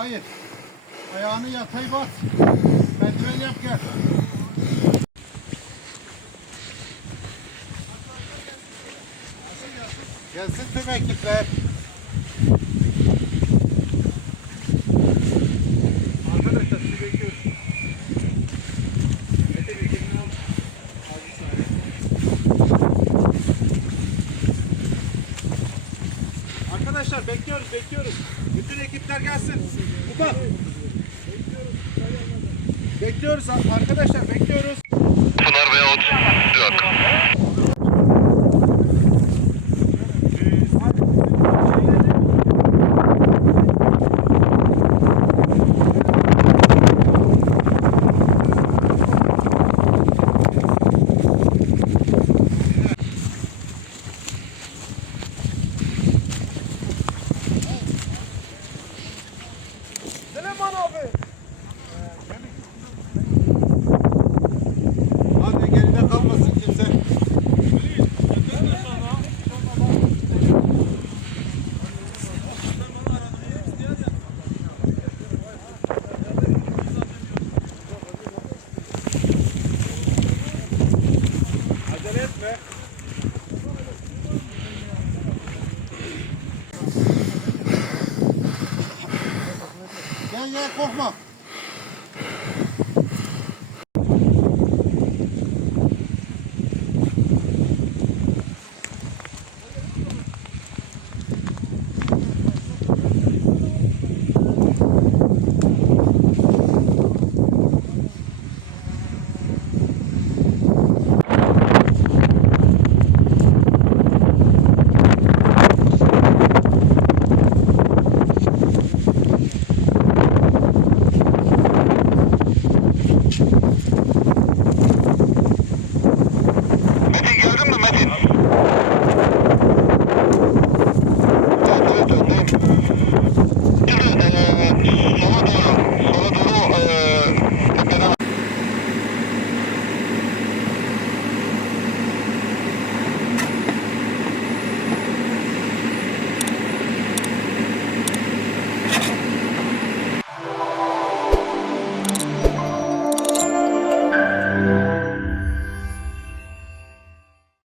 Hayır. Ayağını yatay bas. Merdiven yap gel. Gelsin tüm ekipler. Arkadaşlar sizi bekliyoruz. Arkadaşlar bekliyoruz. Bütün ekipler gelsin. Ulan. Bekliyoruz arkadaşlar, bekliyoruz. Pınar veya Ot yok. Süleyman abi. Hadi geride kalmasın kimse. Acele etme. Gel korkma.